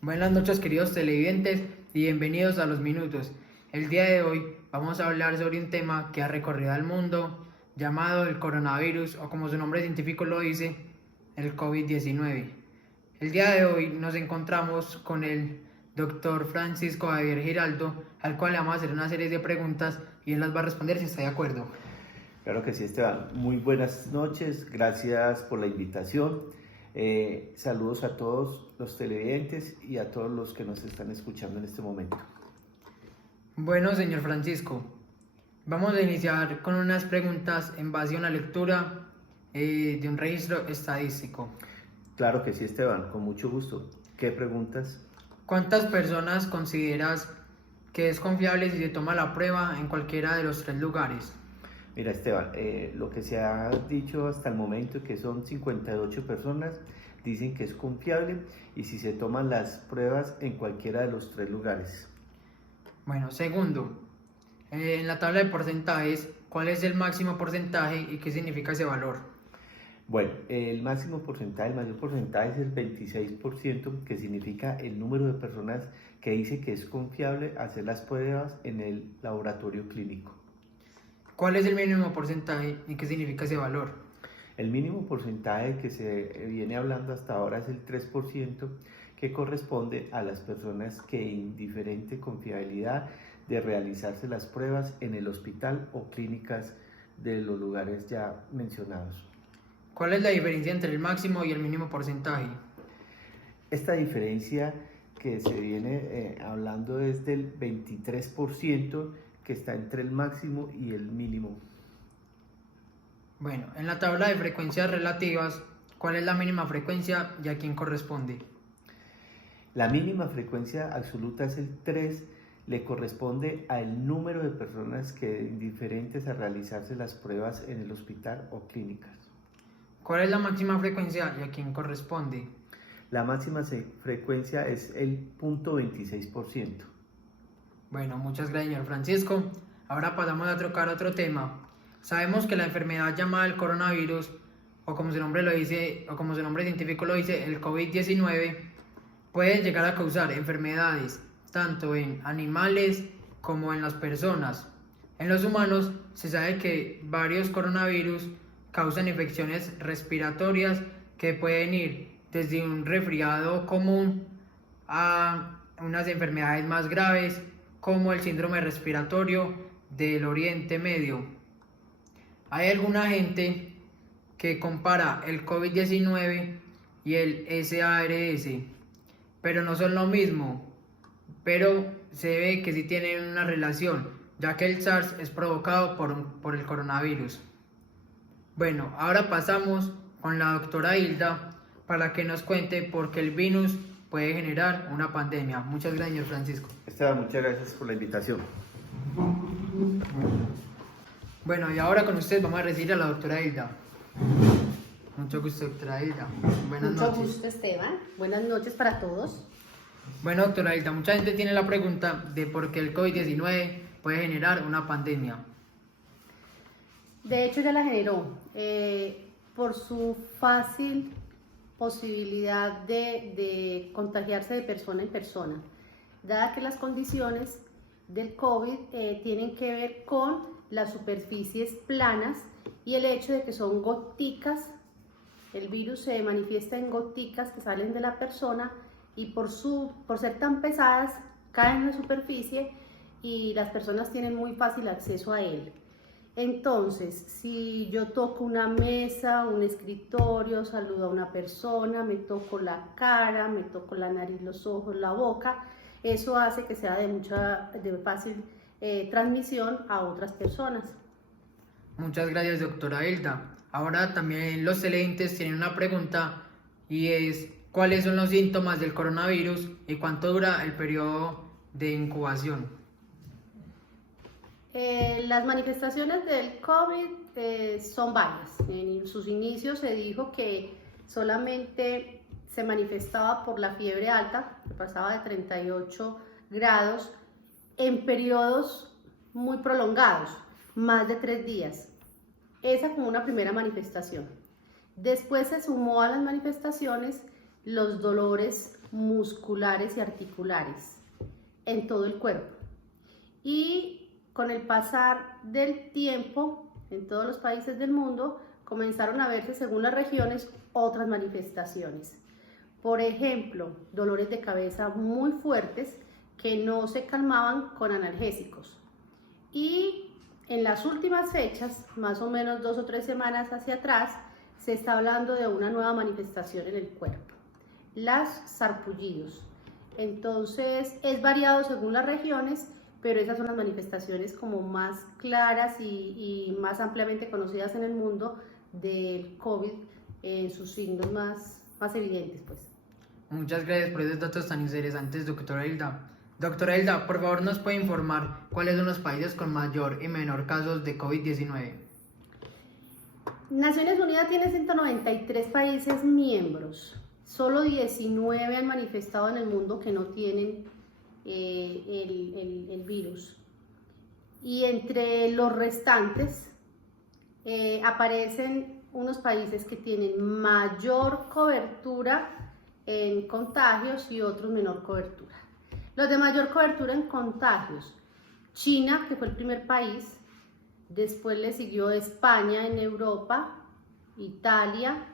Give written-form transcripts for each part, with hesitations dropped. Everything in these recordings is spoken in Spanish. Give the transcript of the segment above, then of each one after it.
Buenas noches, queridos televidentes, y bienvenidos a Los Minutos. El día de hoy vamos a hablar sobre un tema que ha recorrido al mundo, llamado el coronavirus, o como su nombre científico lo dice, el COVID-19. El día de hoy nos encontramos con el doctor Francisco Javier Giraldo, al cual le vamos a hacer una serie de preguntas y él las va a responder si está de acuerdo. Claro que sí, Esteban. Muy buenas noches, gracias por la invitación. Saludos a todos los televidentes y a todos los que nos están escuchando en este momento. Bueno, señor Francisco, vamos a iniciar con unas preguntas en base a una lectura de un registro estadístico. Claro que sí, Esteban, con mucho gusto. ¿Qué preguntas? ¿Cuántas personas consideras que es confiable si se toma la prueba en cualquiera de los 3 lugares? Mira, Esteban, lo que se ha dicho hasta el momento, que son 58 personas, dicen que es confiable y si se toman las pruebas en cualquiera de los 3 lugares. Bueno, segundo, en la tabla de porcentajes, ¿cuál es el máximo porcentaje y qué significa ese valor? Bueno, el máximo porcentaje, el mayor porcentaje es el 26%, que significa el número de personas que dice que es confiable hacer las pruebas en el laboratorio clínico. ¿Cuál es el mínimo porcentaje y qué significa ese valor? El mínimo porcentaje que se viene hablando hasta ahora es el 3%, que corresponde a las personas que indiferente confiabilidad de realizarse las pruebas en el hospital o clínicas de los lugares ya mencionados. ¿Cuál es la diferencia entre el máximo y el mínimo porcentaje? Esta diferencia que se viene hablando es del 23%, que está entre el máximo y el mínimo. Bueno, en la tabla de frecuencias relativas, ¿cuál es la mínima frecuencia y a quién corresponde? La mínima frecuencia absoluta es el 3, le corresponde al número de personas que indiferentes a realizarse las pruebas en el hospital o clínicas. ¿Cuál es la máxima frecuencia y a quién corresponde? La máxima frecuencia es el 0.26%. Bueno, muchas gracias, señor Francisco. Ahora pasamos a tocar otro tema. Sabemos que la enfermedad llamada el coronavirus, o como su nombre lo dice, o como su nombre científico lo dice, el COVID-19, puede llegar a causar enfermedades tanto en animales como en las personas. En los humanos se sabe que varios coronavirus causan infecciones respiratorias que pueden ir desde un resfriado común a unas enfermedades más graves como el síndrome respiratorio del Oriente Medio. Hay alguna gente que compara el COVID-19 y el SARS, pero no son lo mismo, pero se ve que sí tienen una relación, ya que el SARS es provocado por el coronavirus. Bueno, ahora pasamos con la doctora Hilda para que nos cuente por qué el virus puede generar una pandemia. Muchas gracias, señor Francisco. Esteban, muchas gracias por la invitación. Bueno, y ahora con ustedes vamos a recibir a la doctora Hilda. Mucho gusto, doctora Hilda. Buenas noches. Mucho gusto, Esteban. Buenas noches para todos. Bueno, doctora Hilda, mucha gente tiene la pregunta de por qué el COVID-19 puede generar una pandemia. De hecho, ya la generó por su fácil posibilidad de contagiarse de persona en persona, dada que las condiciones del COVID tienen que ver con las superficies planas y el hecho de que son goticas. El virus se manifiesta en goticas que salen de la persona y por ser tan pesadas caen en la superficie y las personas tienen muy fácil acceso a él. Entonces, si yo toco una mesa, un escritorio, saludo a una persona, me toco la cara, me toco la nariz, los ojos, la boca, eso hace que sea de fácil transmisión a otras personas. Muchas gracias, doctora Hilda. Ahora también los televidentes tienen una pregunta y es ¿cuáles son los síntomas del coronavirus y cuánto dura el periodo de incubación? Las manifestaciones del COVID son varias. En sus inicios se dijo que solamente se manifestaba por la fiebre alta, que pasaba de 38 grados, en periodos muy prolongados, más de 3 días. Esa como una primera manifestación. Después se sumó a las manifestaciones los dolores musculares y articulares en todo el cuerpo. Y con el pasar del tiempo, en todos los países del mundo, comenzaron a verse, según las regiones, otras manifestaciones. Por ejemplo, dolores de cabeza muy fuertes que no se calmaban con analgésicos. Y en las últimas fechas, más o menos 2 o 3 semanas hacia atrás, se está hablando de una nueva manifestación en el cuerpo, las sarpullidos. Entonces es variado según las regiones, pero esas son las manifestaciones como más claras y más ampliamente conocidas en el mundo del COVID, en sus signos más evidentes, pues. Muchas gracias por esos datos tan interesantes, doctora Hilda. Doctora Hilda, por favor, ¿nos puede informar cuáles son los países con mayor y menor casos de COVID-19? Naciones Unidas tiene 193 países miembros. Solo 19 han manifestado en el mundo que no tienen el virus. Y entre los restantes aparecen unos países que tienen mayor cobertura en contagios y otros menor cobertura. Los de mayor cobertura en contagios: China, que fue el primer país, después le siguió España en Europa, Italia,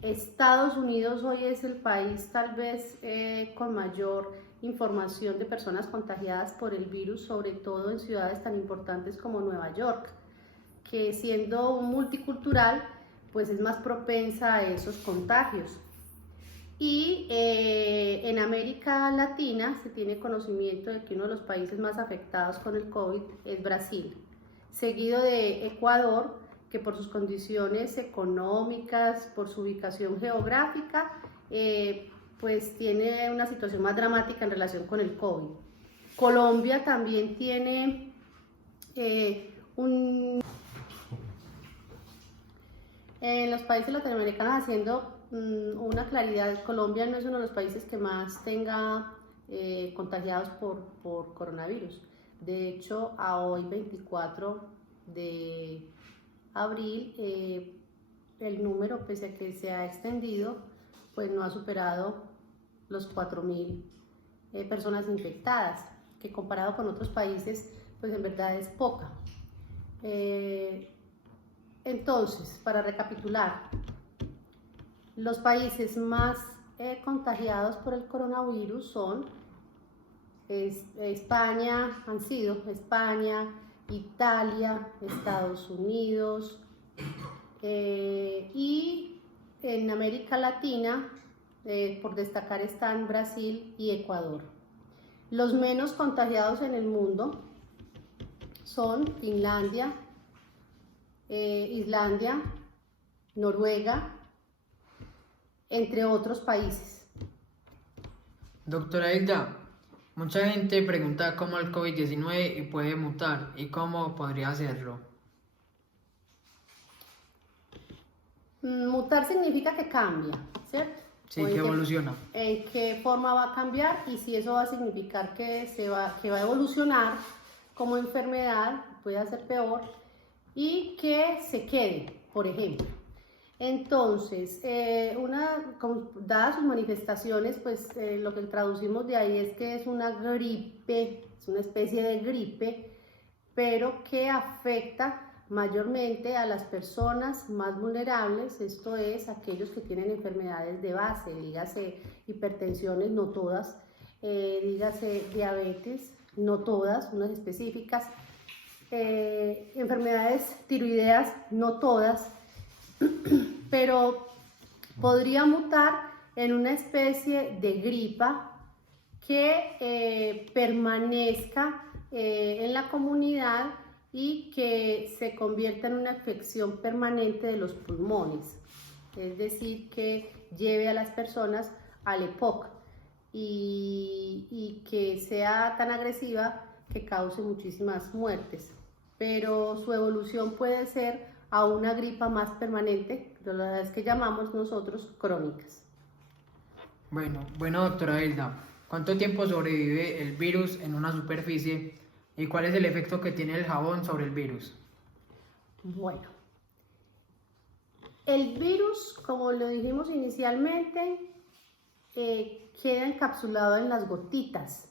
Estados Unidos hoy es el país tal vez con mayor información de personas contagiadas por el virus, sobre todo en ciudades tan importantes como Nueva York, que siendo multicultural, pues es más propensa a esos contagios. Y en América Latina se tiene conocimiento de que uno de los países más afectados con el COVID es Brasil, seguido de Ecuador, que por sus condiciones económicas, por su ubicación geográfica, pues tiene una situación más dramática en relación con el COVID. Colombia también tiene en los países latinoamericanos, haciendo una claridad, Colombia no es uno de los países que más tenga contagiados por coronavirus. De hecho, a hoy, 24 de abril, el número, pese a que se ha extendido, pues no ha superado los 4.000 personas infectadas, que comparado con otros países, pues en verdad es poca. Entonces, para recapitular, los países más contagiados por el coronavirus son España, han sido España, Italia, Estados Unidos, y en América Latina, por destacar, están Brasil y Ecuador. Los menos contagiados en el mundo son Finlandia, Islandia, Noruega, entre otros países. Doctora Hilda, mucha gente pregunta cómo el COVID-19 puede mutar y cómo podría hacerlo. Mutar significa que cambia, ¿cierto? Sí, que evoluciona. En qué forma va a cambiar y si eso va a significar que va a evolucionar como enfermedad, puede ser peor, y que se quede, por ejemplo. Entonces, dadas sus manifestaciones, pues lo que traducimos de ahí es que es una gripe, es una especie de gripe, pero que afecta mayormente a las personas más vulnerables, esto es, aquellos que tienen enfermedades de base, dígase hipertensiones, no todas, dígase diabetes, no todas, unas específicas, enfermedades tiroideas, no todas, pero podría mutar en una especie de gripa que permanezca en la comunidad y que se convierta en una afección permanente de los pulmones, es decir, que lleve a las personas al EPOC y que sea tan agresiva que cause muchísimas muertes, pero su evolución puede ser a una gripa más permanente, de las que llamamos nosotros crónicas. Bueno, doctora Hilda, ¿cuánto tiempo sobrevive el virus en una superficie y cuál es el efecto que tiene el jabón sobre el virus? Bueno, el virus, como lo dijimos inicialmente, queda encapsulado en las gotitas,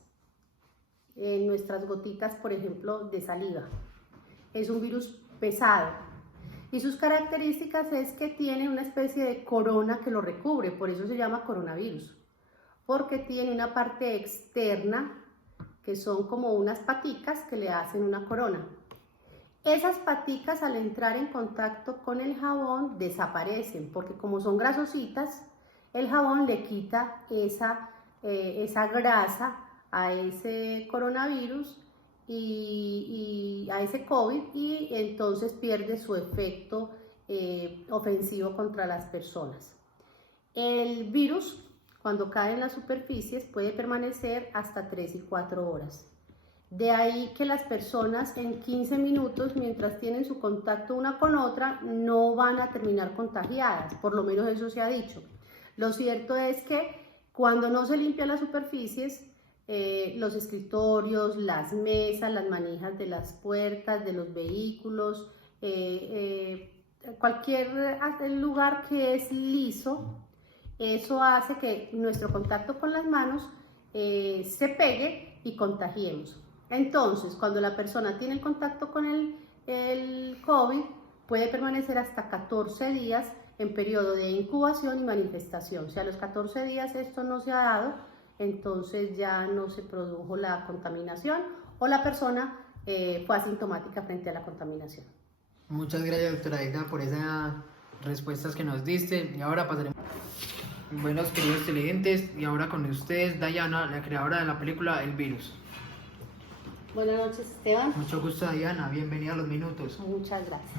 en nuestras gotitas, por ejemplo, de saliva. Es un virus pesado y sus características es que tiene una especie de corona que lo recubre, por eso se llama coronavirus, porque tiene una parte externa que son como unas paticas que le hacen una corona. Esas paticas al entrar en contacto con el jabón desaparecen, porque como son grasositas, el jabón le quita esa grasa a ese coronavirus y a ese COVID, y entonces pierde su efecto ofensivo contra las personas. El virus, cuando cae en las superficies, puede permanecer hasta 3 y 4 horas. De ahí que las personas en 15 minutos, mientras tienen su contacto una con otra, no van a terminar contagiadas, por lo menos eso se ha dicho. Lo cierto es que cuando no se limpian las superficies, los escritorios, las mesas, las manijas de las puertas, de los vehículos, cualquier lugar que es liso, eso hace que nuestro contacto con las manos se pegue y contagiemos. Entonces, cuando la persona tiene el contacto con el COVID, puede permanecer hasta 14 días en periodo de incubación y manifestación. Si a los 14 días esto no se ha dado, entonces ya no se produjo la contaminación o la persona fue asintomática frente a la contaminación. Muchas gracias, doctora Aida, por esas respuestas que nos diste. Y ahora pasaremos. Buenos queridos televidentes, y ahora con ustedes Dayana, la creadora de la película El Virus. Buenas noches, Esteban. Mucho gusto, Dayana, bienvenida a Los Minutos. Muchas gracias.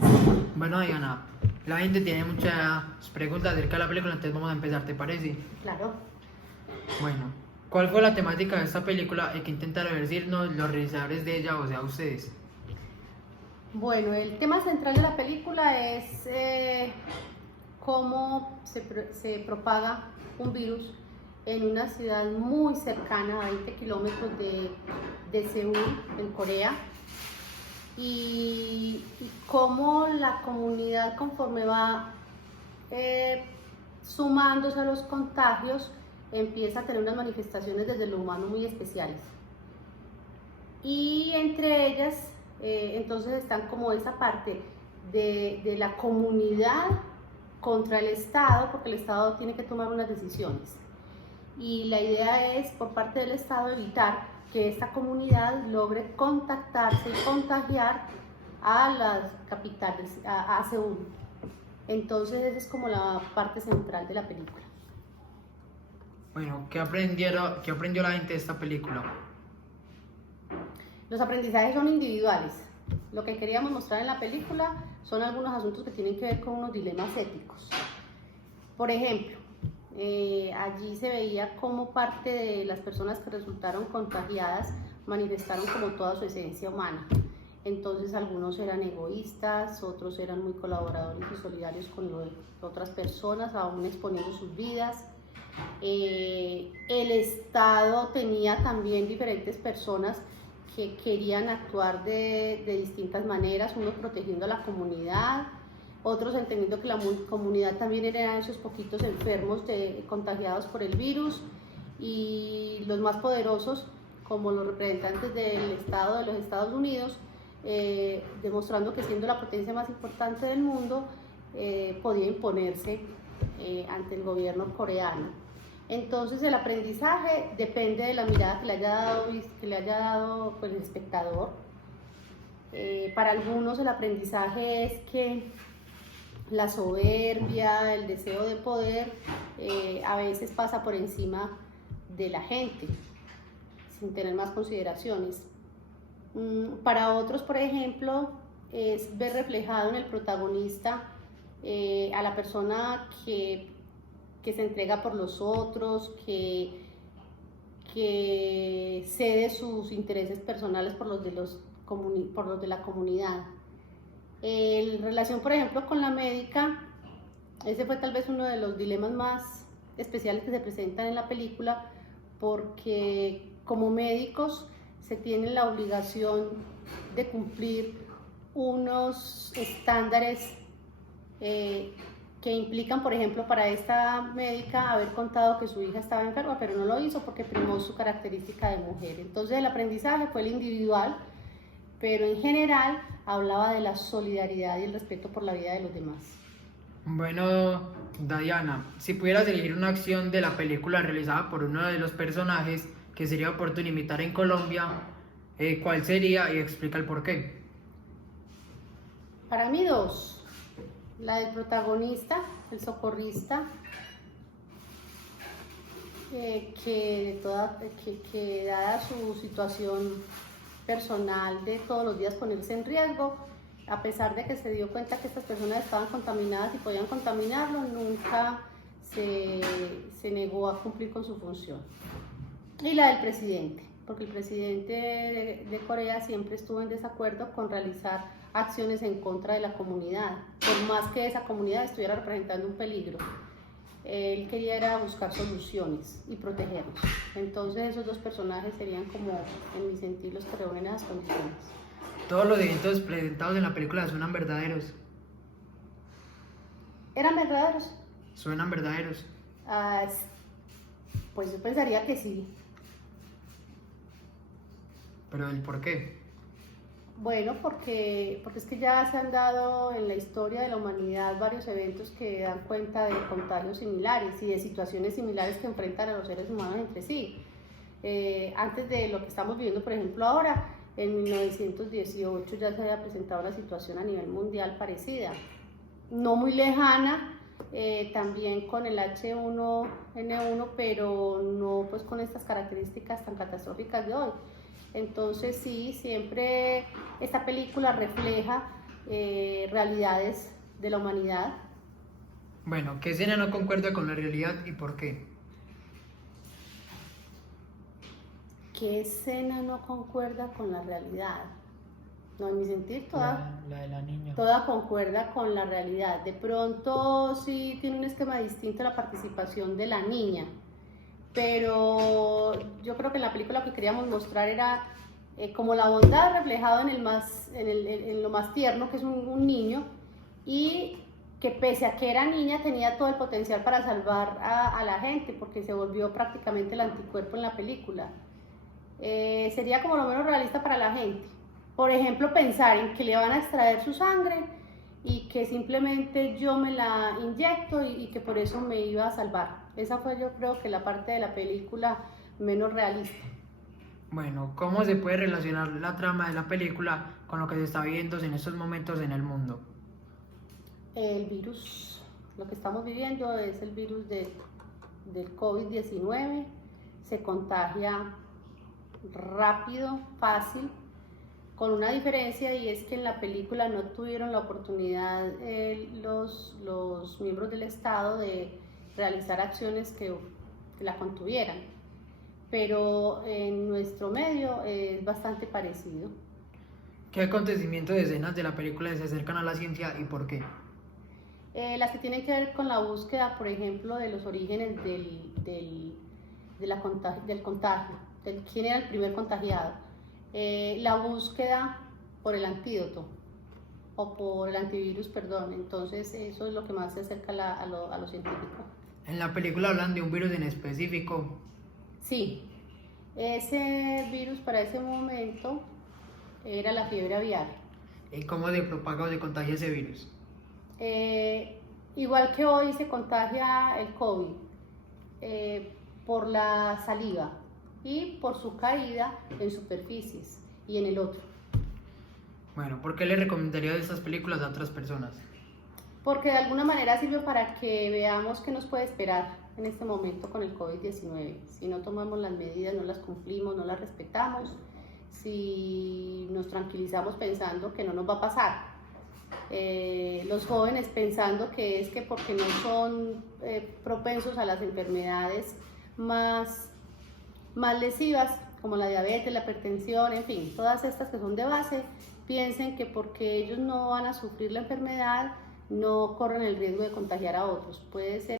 Bueno, Dayana, la gente tiene muchas preguntas acerca de la película, entonces vamos a empezar, ¿te parece? Claro. Bueno, ¿cuál fue la temática de esta película y qué intentaron decirnos los realizadores de ella, o sea, ustedes? Bueno, el tema central de la película es cómo se propaga un virus en una ciudad muy cercana, a 20 kilómetros de Seúl, en Corea, y cómo la comunidad, conforme va sumándose a los contagios, empieza a tener unas manifestaciones desde lo humano muy especiales. Y entre ellas, entonces están como esa parte de la comunidad contra el Estado, porque el Estado tiene que tomar unas decisiones. Y la idea es, por parte del Estado, evitar que esta comunidad logre contactarse y contagiar a las capitales, a Seúl. Entonces esa es como la parte central de la película. Bueno, ¿qué aprendió la gente de esta película? Los aprendizajes son individuales. Lo que queríamos mostrar en la película son algunos asuntos que tienen que ver con unos dilemas éticos. Por ejemplo, allí se veía cómo parte de las personas que resultaron contagiadas manifestaron como toda su esencia humana. Entonces algunos eran egoístas, otros eran muy colaboradores y solidarios con otras personas, aún exponiendo sus vidas. El Estado tenía también diferentes personas que querían actuar de distintas maneras, unos protegiendo a la comunidad, otros entendiendo que la comunidad también eran esos poquitos enfermos contagiados por el virus, y los más poderosos, como los representantes del Estado de los Estados Unidos, demostrando que siendo la potencia más importante del mundo, podía imponerse ante el gobierno coreano. Entonces el aprendizaje depende de la mirada que le haya dado pues, el espectador. Para algunos el aprendizaje es que la soberbia, el deseo de poder a veces pasa por encima de la gente, sin tener más consideraciones. Para otros, por ejemplo, es ver reflejado en el protagonista a la persona que se entrega por los otros, que cede sus intereses personales por los de la comunidad. En relación, por ejemplo, con la médica, ese fue tal vez uno de los dilemas más especiales que se presentan en la película, porque como médicos se tiene la obligación de cumplir unos estándares que que implican, por ejemplo, para esta médica haber contado que su hija estaba enferma, pero no lo hizo porque primó su característica de mujer. Entonces el aprendizaje fue el individual, pero en general hablaba de la solidaridad y el respeto por la vida de los demás. Bueno, Diana, si pudieras elegir una acción de la película realizada por uno de los personajes que sería oportuno imitar en Colombia, ¿cuál sería y explica el por qué? Para mí dos. La del protagonista, el socorrista, que dada su situación personal de todos los días ponerse en riesgo, a pesar de que se dio cuenta que estas personas estaban contaminadas y podían contaminarlo, nunca se negó a cumplir con su función. Y la del presidente, porque el presidente de Corea siempre estuvo en desacuerdo con realizar acciones en contra de la comunidad, por más que esa comunidad estuviera representando un peligro. Él quería era buscar soluciones y protegerlos. Entonces esos dos personajes serían como, en mi sentir, los que reúnen esas condiciones. Todos los eventos presentados en la película suenan verdaderos. ¿Eran verdaderos? Suenan verdaderos. Pues yo pensaría que sí. Pero el por qué. Bueno, porque es que ya se han dado en la historia de la humanidad varios eventos que dan cuenta de contagios similares y de situaciones similares que enfrentan a los seres humanos entre sí. Antes de lo que estamos viviendo, por ejemplo, ahora, en 1918 ya se había presentado una situación a nivel mundial parecida, no muy lejana, también con el H1N1, pero no pues con estas características tan catastróficas de hoy. Entonces sí, siempre esta película refleja realidades de la humanidad. Bueno, ¿qué escena no concuerda con la realidad y por qué? ¿Qué escena no concuerda con la realidad? No, en mi sentir, toda, La de la niña. toda concuerda con la realidad. De pronto sí tiene un esquema distinto la participación de la niña, pero yo creo que en la película lo que queríamos mostrar era como la bondad reflejada en lo más tierno, que es un niño, y que pese a que era niña tenía todo el potencial para salvar a la gente, porque se volvió prácticamente el anticuerpo en la película. Sería como lo menos realista para la gente. Por ejemplo, pensar en que le van a extraer su sangre y que simplemente yo me la inyecto y que por eso me iba a salvar. Esa fue, yo creo, que la parte de la película menos realista. Bueno, ¿cómo se puede relacionar la trama de la película con lo que se está viviendo en estos momentos en el mundo? El virus, lo que estamos viviendo es el virus del COVID-19, se contagia rápido, fácil, con una diferencia, y es que en la película no tuvieron la oportunidad los miembros del Estado de realizar acciones que la contuvieran, pero en nuestro medio es bastante parecido. ¿Qué acontecimientos de escenas de la película se acercan a la ciencia y por qué? Las que tienen que ver con la búsqueda, por ejemplo, de los orígenes del contagio, de quién era el primer contagiado, la búsqueda por el antídoto o por el antivirus, perdón. Entonces eso es lo que más se acerca a lo científico. En la película hablan de un virus en específico. Sí, ese virus para ese momento era la fiebre aviar. ¿Y cómo se propaga o se contagia ese virus? Igual que hoy se contagia el COVID por la saliva y por su caída en superficies y en el otro. Bueno, ¿por qué le recomendaría estas películas a otras personas? Porque de alguna manera sirve para que veamos qué nos puede esperar en este momento con el COVID-19. Si no tomamos las medidas, no las cumplimos, no las respetamos, si nos tranquilizamos pensando que no nos va a pasar. Los jóvenes pensando que es que porque no son propensos a las enfermedades más lesivas, como la diabetes, la hipertensión, en fin, todas estas que son de base, piensen que porque ellos no van a sufrir la enfermedad, no corren el riesgo de contagiar a otros. Puede ser